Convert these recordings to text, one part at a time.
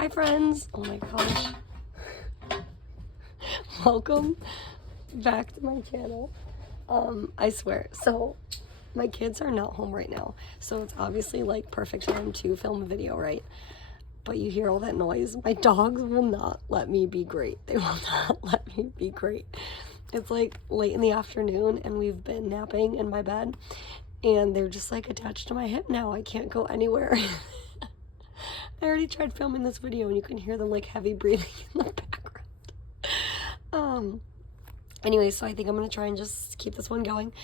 Hi friends! Oh my gosh. Welcome back to my channel. I swear. So my kids are not home right now. So it's obviously like perfect time to film a video, right? But you hear all that noise. My dogs will not let me be great. They will not let me be great. It's like late in the afternoon and we've been napping in my bed and they're just like attached to my hip now. I can't go anywhere. I already tried filming this video and you can hear them like heavy breathing in the background. Anyway, so I think I'm gonna try and just keep this one going.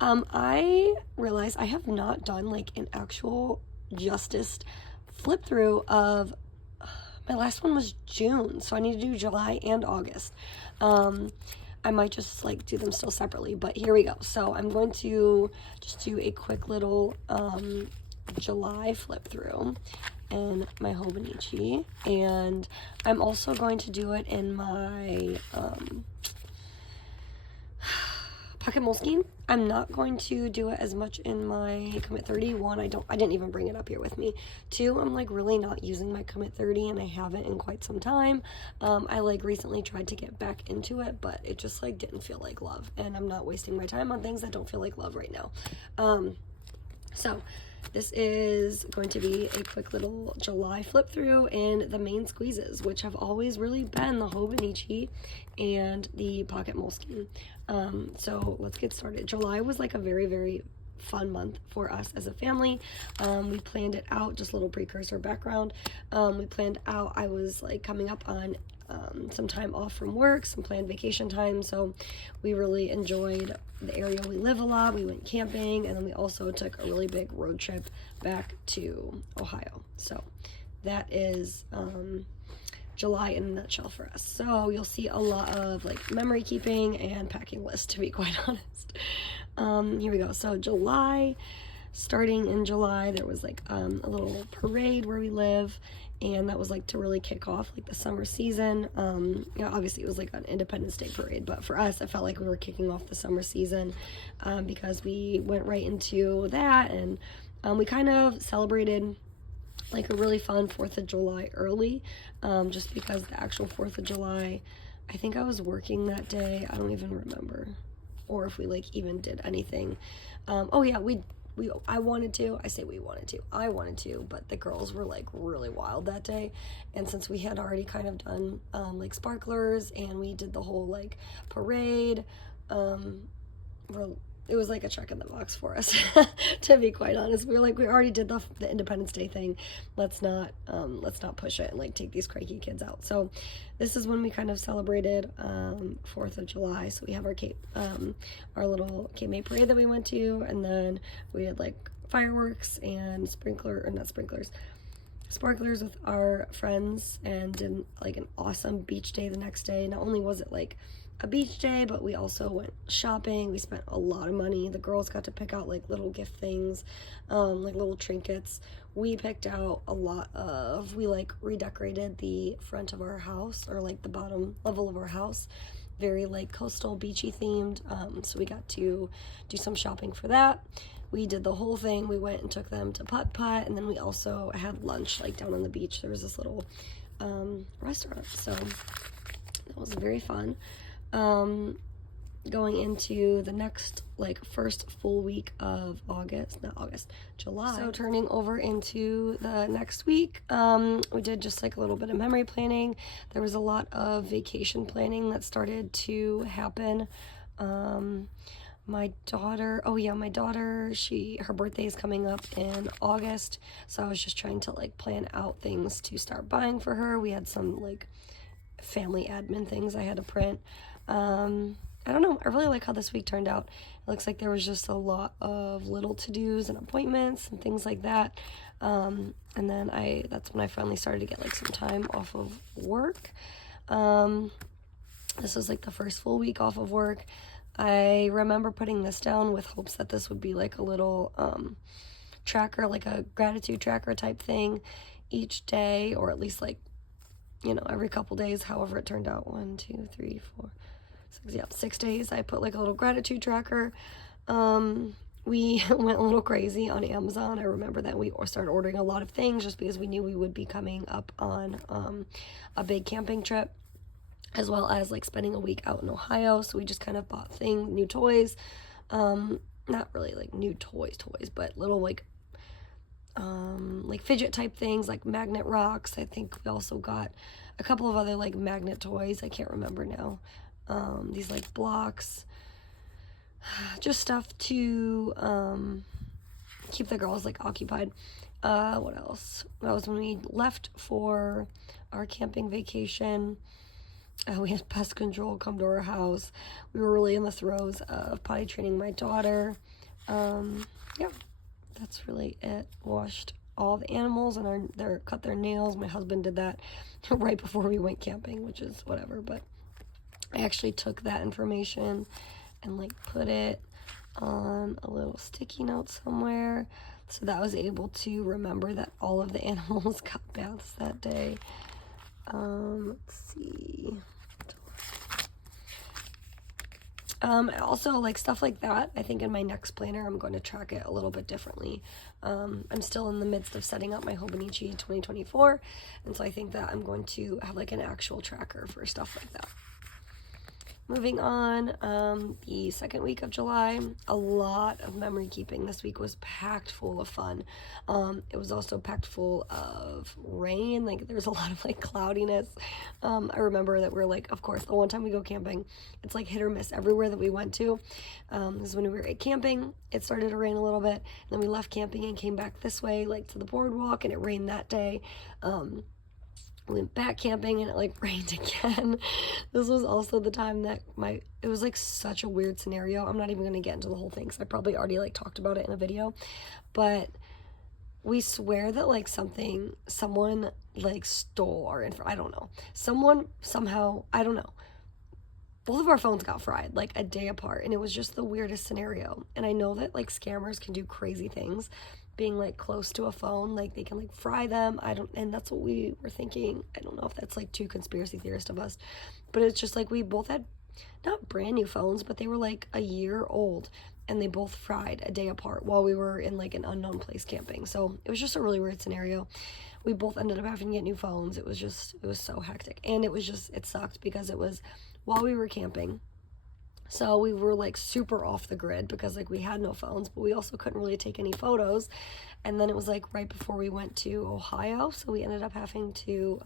I realized I have not done like an actual justice flip through of my last one was June, so I need to do July and August. I might just like do them still separately, but here we go. So I'm going to just do a quick little July flip through in my Hobonichi, and I'm also going to do it in my pocket Moleskine. I'm not going to do it as much in my Commit 30. One, I didn't even bring it up here with me. Two, I'm like really not using my Commit 30 and I haven't in quite some time. I like recently tried to get back into it, but it just like didn't feel like love, and I'm not wasting my time on things that don't feel like love right now. So this is going to be a quick little July flip through in the main squeezes, which have always really been the Hobonichi and the pocket Moleskine. So let's get started. July was like a very, very fun month for us as a family. We planned it out, just a little precursor background. We planned out, I was like coming up on some time off from work, some planned vacation time, so we really enjoyed the area we live a lot. We went camping, and then we also took a really big road trip back to Ohio. So that is July in a nutshell for us. So you'll see a lot of like memory keeping and packing lists, to be quite honest. Here we go. So July, starting in July, there was like a little parade where we live, and that was like to really kick off like the summer season. You know, obviously it was like an Independence Day parade, but for us it felt like we were kicking off the summer season because we went right into that, and we kind of celebrated like a really fun 4th of July early, just because the actual 4th of July, I think I was working that day. I don't even remember, or if we like even did anything. Oh yeah, I wanted to, I wanted to, but the girls were like really wild that day. And since we had already kind of done like sparklers, and we did the whole like parade, it was like a check in the box for us, to be quite honest. We were like, we already did the Independence Day thing. Let's not push it and like take these cranky kids out. So this is when we kind of celebrated 4th of July. So we have our little Cape May parade that we went to, and then we did like fireworks and sparklers with our friends, and did like an awesome beach day the next day. Not only was it like a beach day, but we also went shopping. We spent a lot of money. The girls got to pick out like little gift things, like little trinkets. We picked out a lot of, we like redecorated the front of our house, or like the bottom level of our house, very like coastal beachy themed. So we got to do some shopping for that. We did the whole thing. We went and took them to Putt Putt, and then we also had lunch like down on the beach. There was this little restaurant, so that was very fun. Going into the next like first full week of July. So turning over into the next week, we did just like a little bit of memory planning. There was a lot of vacation planning that started to happen. My daughter, her birthday is coming up in August, so I was just trying to like plan out things to start buying for her. We had some like family admin things I had to print. I don't know, I really like how this week turned out. It looks like there was just a lot of little to-dos and appointments and things like that. And then that's when I finally started to get like some time off of work. This was like the first full week off of work. I remember putting this down with hopes that this would be like a little tracker, like a gratitude tracker type thing each day, or at least like, you know, every couple days, however it turned out. 1, 2, 3, 4, 6, 6 days. I put like a little gratitude tracker. we went a little crazy on Amazon. I remember that we started ordering a lot of things just because we knew we would be coming up on a big camping trip, as well as like spending a week out in Ohio. So we just kind of bought new toys. Not really like new toys, but little like fidget type things, like magnet rocks. I think we also got a couple of other like magnet toys. I can't remember now. These like blocks, just stuff to keep the girls like occupied. What else? That was when we left for our camping vacation. We had pest control come to our house. We were really in the throes of potty training my daughter. Yeah, that's really it. Washed all the animals and cut their nails. My husband did that right before we went camping, which is whatever. But I actually took that information and like put it on a little sticky note somewhere, so that I was able to remember that all of the animals got baths that day. Let's see. Also, like stuff like that, I think in my next planner, I'm going to track it a little bit differently. I'm still in the midst of setting up my Hobonichi 2024, and so I think that I'm going to have like an actual tracker for stuff like that. Moving on, the second week of July, a lot of memory keeping. This week was packed full of fun. It was also packed full of rain. Like there was a lot of like cloudiness. I remember that we're like, of course, the one time we go camping, it's like hit or miss everywhere that we went to. This is when we were at camping, it started to rain a little bit. And then we left camping and came back this way, like to the boardwalk, and it rained that day. We went back camping and it like rained again. This was also the time that it was like such a weird scenario. I'm not even going to get into the whole thing because I probably already like talked about it in a video, but we swear that like someone like stole our info. I don't know. Someone somehow, I don't know. Both of our phones got fried like a day apart, and it was just the weirdest scenario. And I know that like scammers can do crazy things, being like close to a phone, like they can like fry them. And that's what we were thinking. I don't know if that's like too conspiracy theorist of us, but it's just like we both had not brand new phones, but they were like a year old, and they both fried a day apart while we were in like an unknown place camping. So it was just a really weird scenario. We both ended up having to get new phones. It was so hectic, and it sucked because it was while we were camping. So we were like super off the grid because like we had no phones, but we also couldn't really take any photos. And then it was like right before we went to Ohio, so we ended up having to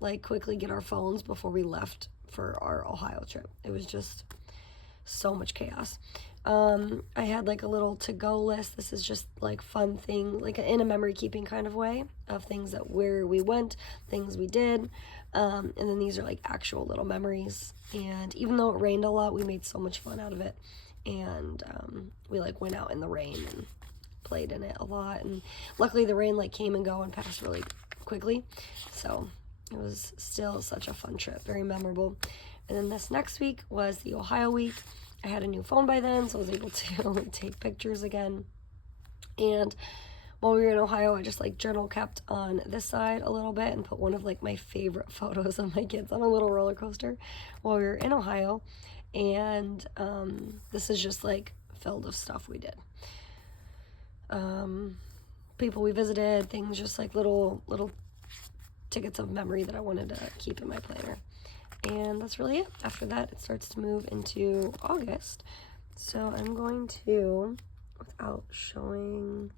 like quickly get our phones before we left for our Ohio trip. It was just so much chaos. I had like a little to-go list. This is just like fun thing, like in a memory keeping kind of way of things that where we went, things we did. And then these are like actual little memories. And even though it rained a lot, we made so much fun out of it. And we like went out in the rain and played in it a lot. And luckily the rain like came and go and passed really quickly. So it was still such a fun trip, very memorable. And then this next week was the Ohio week. I had a new phone by then, so I was able to take pictures again. And while we were in Ohio, I just like journal kept on this side a little bit and put one of like my favorite photos of my kids on a little roller coaster while we were in Ohio. And this is just like filled with stuff we did. People we visited, things just like little tickets of memory that I wanted to keep in my planner. And that's really it. After that, it starts to move into August. So I'm going to, without showing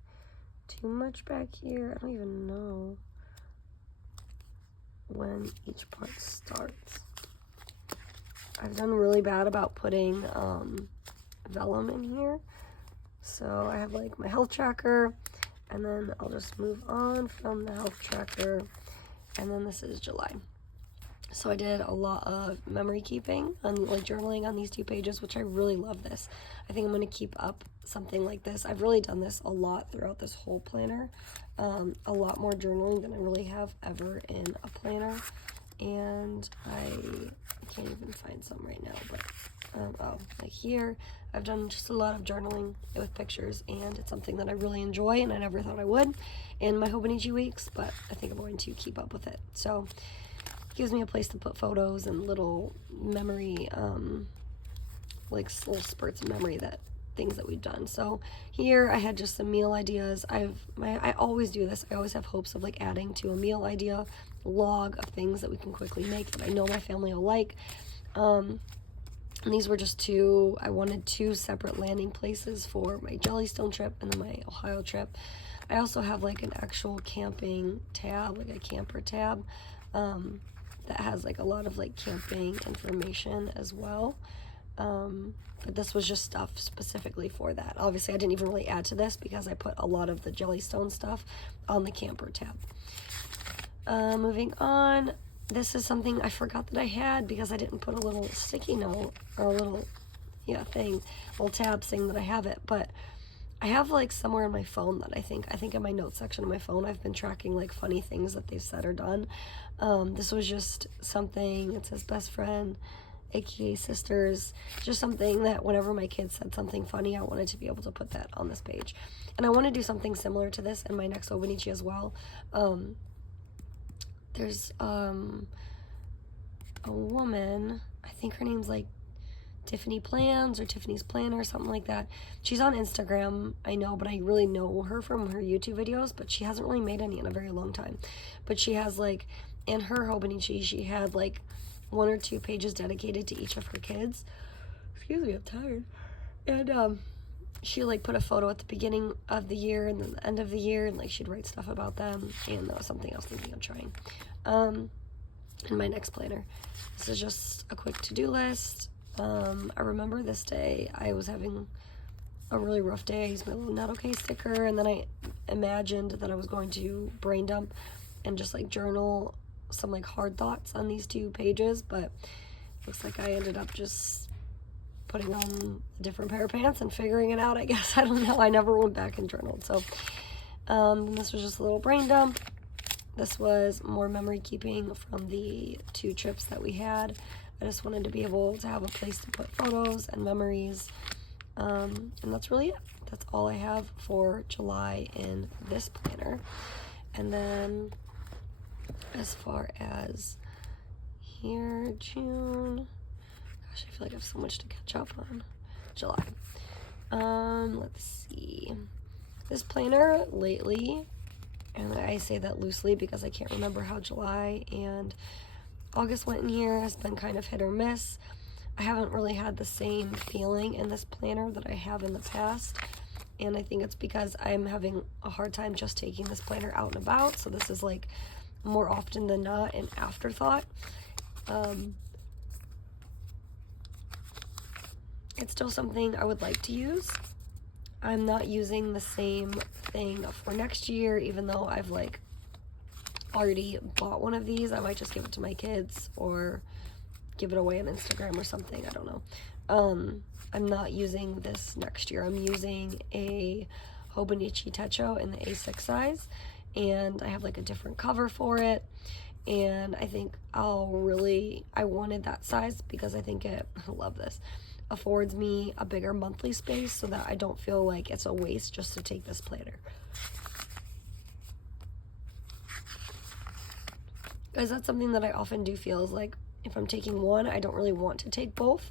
too much back here, I don't even know when each part starts. I've done really bad about putting vellum in here. So I have like my health tracker, and then I'll just move on from the health tracker, and then this is July. So I did a lot of memory keeping and like journaling on these 2 pages, which I really love this. I think I'm going to keep up something like this. I've really done this a lot throughout this whole planner. A lot more journaling than I really have ever in a planner. And I can't even find some right now, but like here, I've done just a lot of journaling with pictures, and it's something that I really enjoy, and I never thought I would in my Hobonichi weeks, but I think I'm going to keep up with it. So gives me a place to put photos and little memory, like little spurts of memory that things that we've done. So here I had just some meal ideas. I always do this. I always have hopes of like adding to a meal idea log of things that we can quickly make that I know my family will like. And these were just I wanted 2 separate landing places for my Jellystone trip and then my Ohio trip. I also have like an actual camping tab, like a camper tab, that has like a lot of like camping information as well. But this was just stuff specifically for that. Obviously, I didn't even really add to this because I put a lot of the Jellystone stuff on the camper tab. Moving on, this is something I forgot that I had because I didn't put a little sticky note or a little, little tab saying that I have it. But I have like somewhere in my phone that I think in my notes section of my phone, I've been tracking like funny things that they've said or done. This was just something, it says best friend, aka sisters, just something that whenever my kids said something funny, I wanted to be able to put that on this page. And I want to do something similar to this in my next Hobonichi as well. There's a woman, I think her name's like Tiffany Plans or Tiffany's Planner or something like that. She's on Instagram, I know, but I really know her from her YouTube videos, but she hasn't really made any in a very long time. But she has like, in her Hobonichi, she had like 1 or 2 pages dedicated to each of her kids. Excuse me, I'm tired. And she like put a photo at the beginning of the year and then the end of the year, and like she'd write stuff about them. And that was something I was thinking of trying in my next planner. This is just a quick to-do list. I remember this day I was having a really rough day. I used my little not okay sticker, and then I imagined that I was going to brain dump and just like journal some like hard thoughts on these 2 pages, but looks like I ended up just putting on a different pair of pants and figuring it out, I guess. I don't know. I never went back and journaled. So this was just a little brain dump. This was more memory keeping from the 2 trips that we had. I just wanted to be able to have a place to put photos and memories. And that's really it. That's all I have for July in this planner. And then as far as here, June, gosh, I feel like I have so much to catch up on. July. Let's see. This planner lately, and I say that loosely because I can't remember how July and August went in here, has been kind of hit or miss. I haven't really had the same feeling in this planner that I have in the past, and I think it's because I'm having a hard time just taking this planner out and about, so this is like more often than not an afterthought. It's still something I would like to use. I'm not using the same thing for next year, even though I've like already bought one of these. I might just give it to my kids or give it away on Instagram or something. I don't know. I'm not using this next year. I'm using a Hobonichi Techo in the A6 size, and I have like a different cover for it, and I think I wanted that size because I think I love this, affords me a bigger monthly space so that I don't feel like it's a waste just to take this planner. Because that's something that I often do feel is like, if I'm taking one, I don't really want to take both,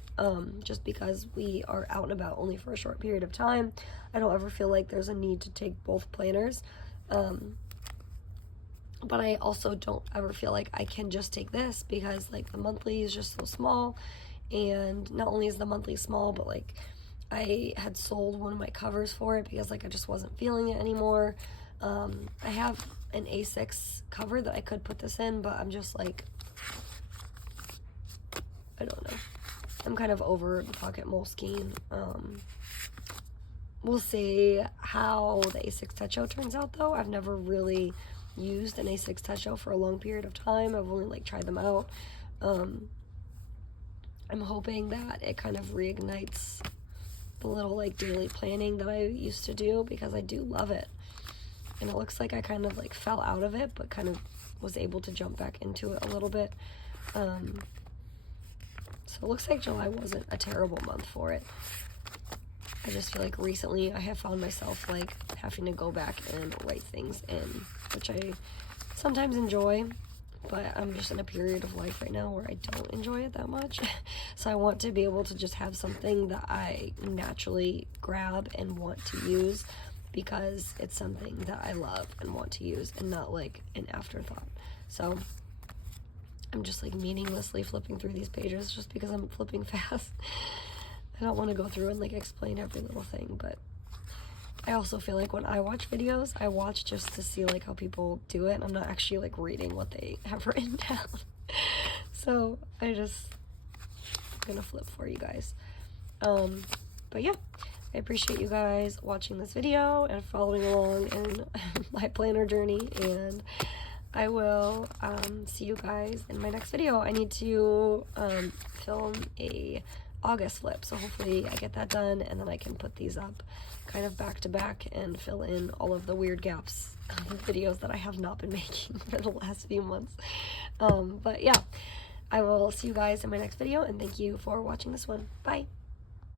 just because we are out and about only for a short period of time. I don't ever feel like there's a need to take both planners, but I also don't ever feel like I can just take this because like the monthly is just so small, and not only is the monthly small, but like I had sold one of my covers for it because like I just wasn't feeling it anymore. I have an A6 cover that I could put this in, but I'm just like, I don't know. I'm kind of over the pocket Moleskine. We'll see how the A6 Techo turns out though. I've never really used an A6 Techo for a long period of time. I've only like tried them out. I'm hoping that it kind of reignites the little like daily planning that I used to do because I do love it. And it looks like I kind of like fell out of it, but kind of was able to jump back into it a little bit. So it looks like July wasn't a terrible month for it. I just feel like recently I have found myself like having to go back and write things in, which I sometimes enjoy, but I'm just in a period of life right now where I don't enjoy it that much. So I want to be able to just have something that I naturally grab and want to use because it's something that I love and want to use and not like an afterthought. So I'm just like meaninglessly flipping through these pages just because I'm flipping fast. I don't want to go through and like explain every little thing, but I also feel like when I watch videos, I watch just to see like how people do it. I'm not actually like reading what they have written down. So I'm gonna flip for you guys. But yeah, I appreciate you guys watching this video and following along in my planner journey, and I will see you guys in my next video. I need to film a August flip, so hopefully I get that done, and then I can put these up kind of back to back and fill in all of the weird gaps of videos that I have not been making for the last few months. But yeah, I will see you guys in my next video, and thank you for watching this one. Bye!